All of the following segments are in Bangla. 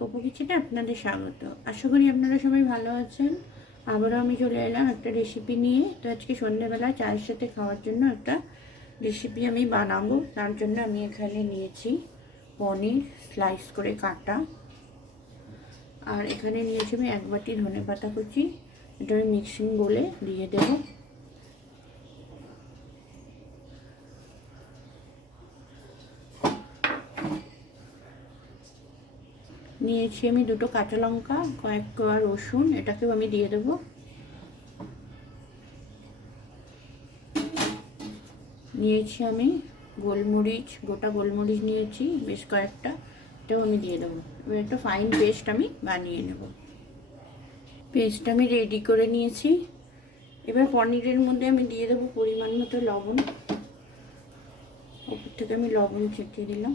পপু কিচেনে আপনাদের স্বাগত। আশা করি আপনারা সবাই ভালো আছেন। আবারও আমি চলে এলাম একটা রেসিপি নিয়ে। তো আজকে সন্ধ্যেবেলা চায়ের সাথে খাওয়ার জন্য একটা রেসিপি আমি বানাবো। তার জন্য আমি এখানে নিয়েছি পনির স্লাইস করে কাটা, আর এখানে নিয়েছি আমি 1 বাটি ধনেপাতা কুচি। এটা আমি মিক্সিং বলে দিয়ে দেবো। নিয়েছি আমি 2টো কাঁচা লঙ্কা, কয়েক কোয়া রসুন, এটাকেও আমি দিয়ে দেবো। নিয়েছি আমি গোলমরিচ, গোটা গোলমরিচ নিয়েছি বেশ কয়েকটা, এটাও আমি দিয়ে দেবো। এবার একটা ফাইন পেস্ট আমি বানিয়ে নেব। পেস্টটা আমি রেডি করে নিয়েছি। এবার পনিরের মধ্যে আমি দিয়ে দেবো পরিমাণ মতো লবণ। ওপর থেকে আমি লবণ ছিটিয়ে দিলাম।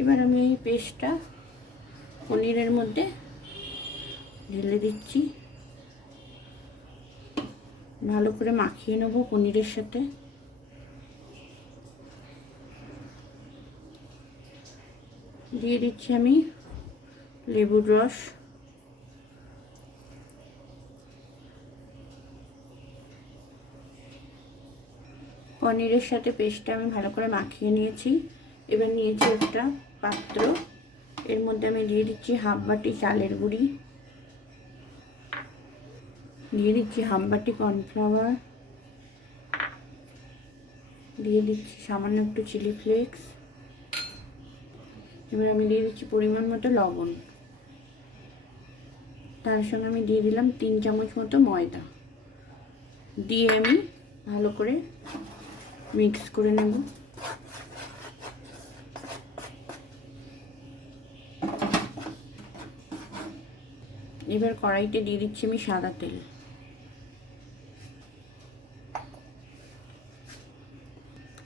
এবার আমি এই পেস্টটা পনিরের মধ্যে ঢেলে দিচ্ছি। ভালো করে মাখিয়ে নেব পনিরের সাথে। দিয়ে দিচ্ছি আমি লেবুর রস। পনিরের সাথে পেস্টটা আমি ভালো করে মাখিয়ে নিয়েছি। এবার নিয়েছি একটা পাত্র, এর মধ্যে আমি দিয়ে দিচ্ছি 1/2 বাটি চালের গুঁড়ি, দিয়ে দিচ্ছি 1/2 বাটি কর্নফ্লাওয়ার, দিয়ে দিচ্ছি সামান্য একটু চিলি ফ্লেক্স। এবার আমি দিয়ে দিচ্ছি পরিমাণ মতো লবণ। তার সঙ্গে আমি দিয়ে দিলাম 3 চামচ মতো ময়দা। দিয়ে আমি ভালো করে মিক্স করে নেব। এবার কড়াইতে দিয়ে দিচ্ছি আমি সাদা তেল।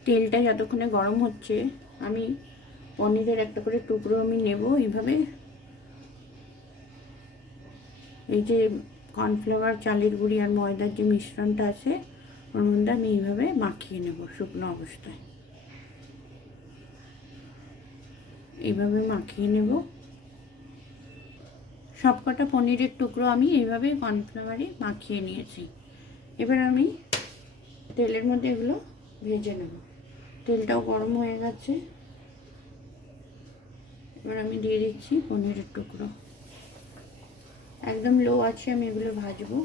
তেলটা যতক্ষণে গরম হচ্ছে আমি পনিরের একটা করে টুকরো আমি নেব। এইভাবে এই যে কর্নফ্লাওয়ার, চালের গুঁড়ি আর ময়দার যে মিশ্রণটা আছে ওর মধ্যে আমি এইভাবে মাখিয়ে নেব শুকনো অবস্থায়। এইভাবে মাখিয়ে নেব। সবকটা পনিরের টুকরো আমি এইভাবে কর্নফ্লাওয়ারে মাখিয়ে নিয়েছি। এবার আমি তেলের মধ্যে এগুলো ভেজে নেব। তেলটাও গরম হয়ে গেছে। এবার আমি দিয়ে দিচ্ছি পনিরের টুকরো। একদম লো আছে আমি এগুলো ভাজবো।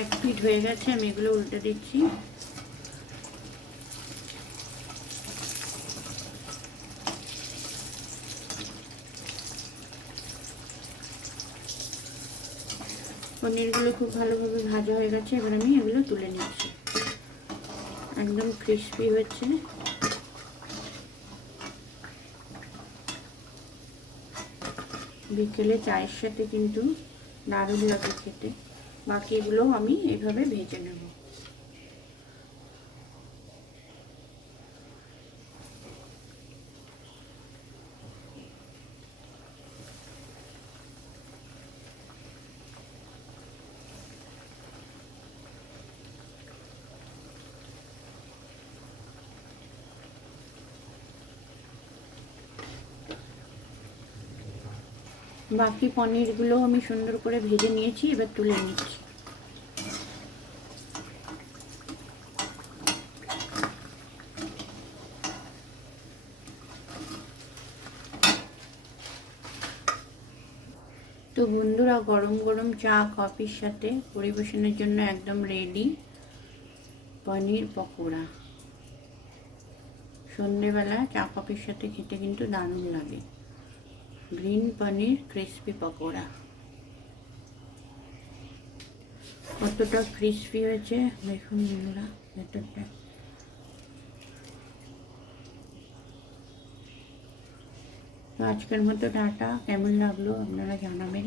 এক পিঠ হয়ে গেছে, আমি এগুলো উল্টে দিচ্ছি। পনিরগুলো খুব ভালোভাবে ভাজা হয়ে গেছে। এবার আমি এগুলো তুলে নিচ্ছি। একদম ক্রিস্পি হচ্ছে। বিকেলে চায়ের সাথে কিন্তু দারুণ লাগে খেতে। বাকিগুলো আমি এভাবে ভেজে নেব। বাকি পনিরগুলো আমি সুন্দর করে ভেজে নিয়েছি। এবার তুলে নিচ্ছি। তো বন্ধুরা, গরম গরম চা কফির সাথে পরিবেশনের জন্য একদম রেডি পনির পকোড়া। সন্ধেবেলা চা কফির সাথে খেতে কিন্তু দারুণ লাগে। গ্রিন পনির ক্রিস্পি পকোড়া কতটা ক্রিস্পি হয়েছে দেখুন বন্ধুরা ভেতরটা। তো আজকের মতো টাটা। কেমন লাগলো আপনারা জানাবেন।